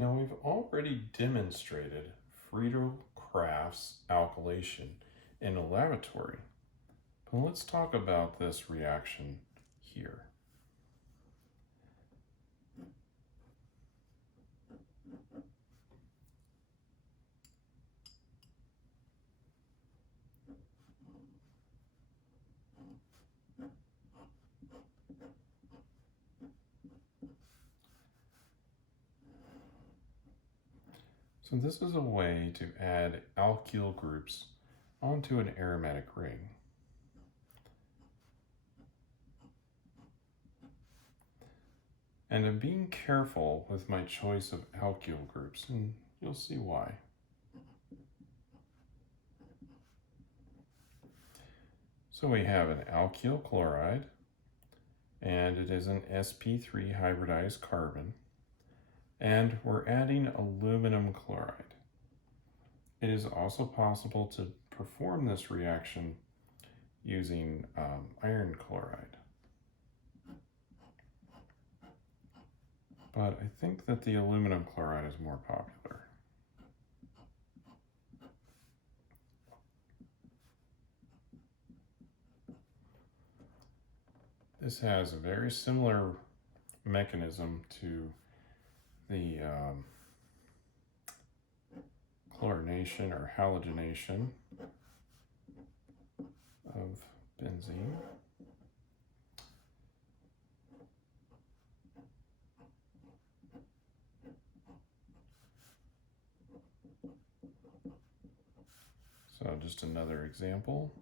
Now we've already demonstrated Friedel-Crafts alkylation in a laboratory, but let's talk about this reaction here. So this is a way to add alkyl groups onto an aromatic ring. And I'm being careful with my choice of alkyl groups, and you'll see why. So we have an alkyl chloride, and it is an sp3 hybridized carbon, and we're adding aluminum chloride. It is also possible to perform this reaction using iron chloride. But I think that the aluminum chloride is more popular. This has a very similar mechanism to the chlorination or halogenation of benzene. So just another example.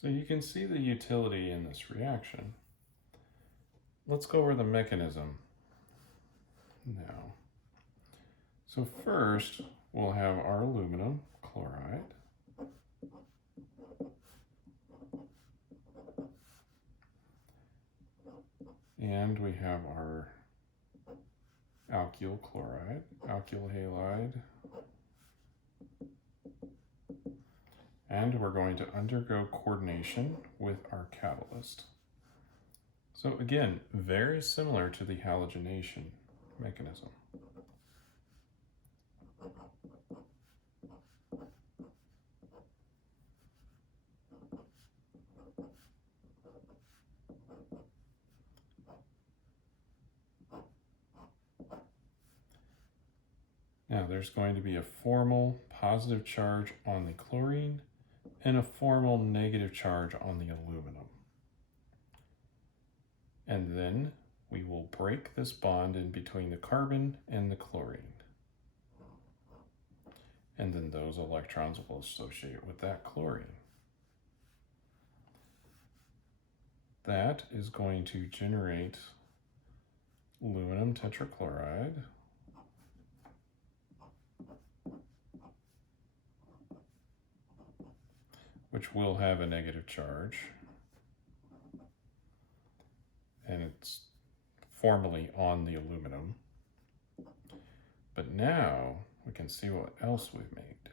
So you can see the utility in this reaction. Let's go over the mechanism now. So first, we'll have our aluminum chloride. And we have our alkyl chloride, alkyl halide. And we're going to undergo coordination with our catalyst. So again, very similar to the halogenation mechanism. Now there's going to be a formal positive charge on the chlorine and a formal negative charge on the aluminum. And then we will break this bond in between the carbon and the chlorine. And then those electrons will associate with that chlorine. That is going to generate aluminum tetrachloride, which will have a negative charge, and it's formally on the aluminum. But now we can see what else we've made.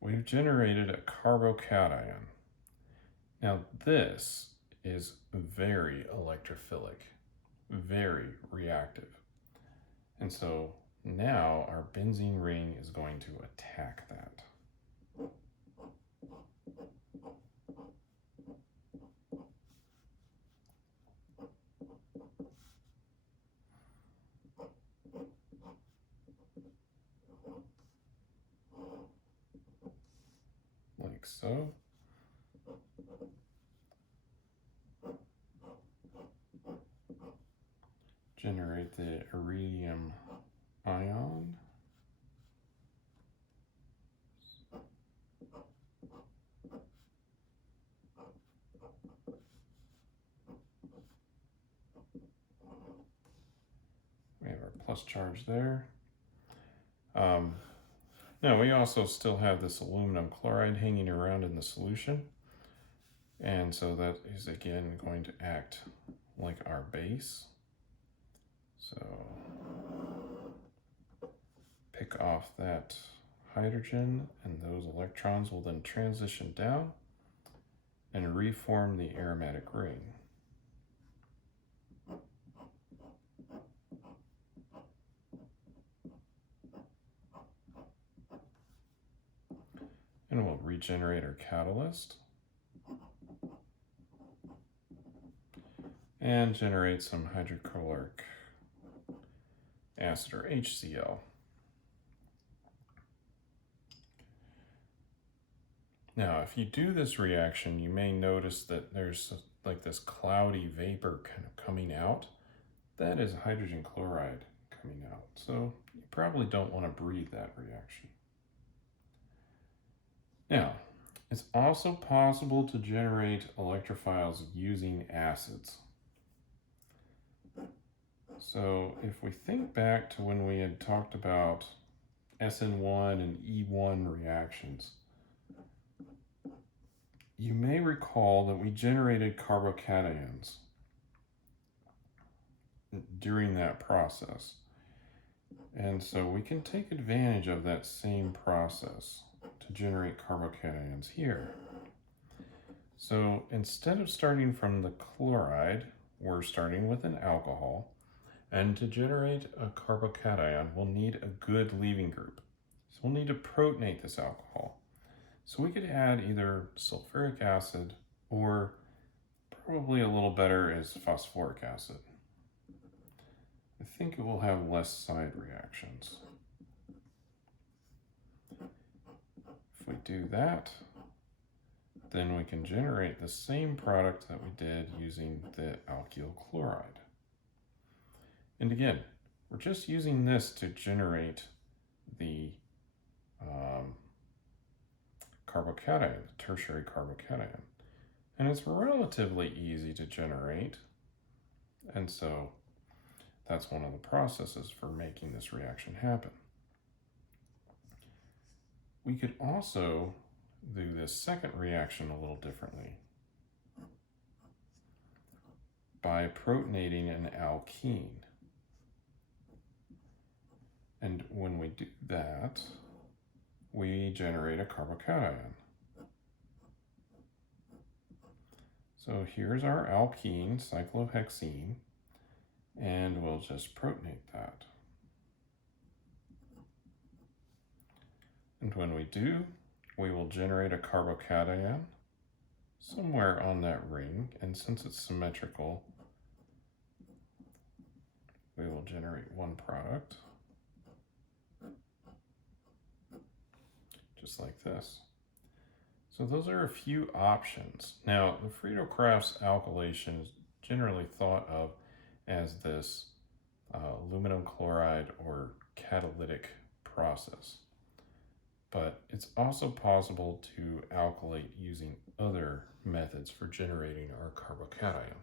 We've generated a carbocation. Now this is very electrophilic, very reactive. And so now our benzene ring is going to attack that. Like so. Generate the iridium ion. We have our plus charge there. Now we also still have this aluminum chloride hanging around in the solution. And so that is again going to act like our base. So kick off that hydrogen, and those electrons will then transition down and reform the aromatic ring. And we'll regenerate our catalyst and generate some hydrochloric acid, or HCl. Now, if you do this reaction, you may notice that there's like this cloudy vapor kind of coming out. That is hydrogen chloride coming out. So you probably don't want to breathe that reaction. Now, it's also possible to generate electrophiles using acids. So if we think back to when we had talked about SN1 and E1 reactions, you may recall that we generated carbocations during that process. And so we can take advantage of that same process to generate carbocations here. So instead of starting from the chloride, we're starting with an alcohol. And to generate a carbocation, we'll need a good leaving group. So we'll need to protonate this alcohol. So we could add either sulfuric acid, or probably a little better is phosphoric acid. I think it will have less side reactions. If we do that, then we can generate the same product that we did using the alkyl chloride. And again, we're just using this to generate the carbocation, the tertiary carbocation. And it's relatively easy to generate. And so that's one of the processes for making this reaction happen. We could also do this second reaction a little differently by protonating an alkene. And when we do that, we generate a carbocation. So here's our alkene, cyclohexene, and we'll just protonate that. And when we do, we will generate a carbocation somewhere on that ring, and since it's symmetrical, we will generate one product, just like this. So those are a few options. Now, the Friedel-Crafts alkylation is generally thought of as this aluminum chloride or catalytic process. But it's also possible to alkylate using other methods for generating our carbocation.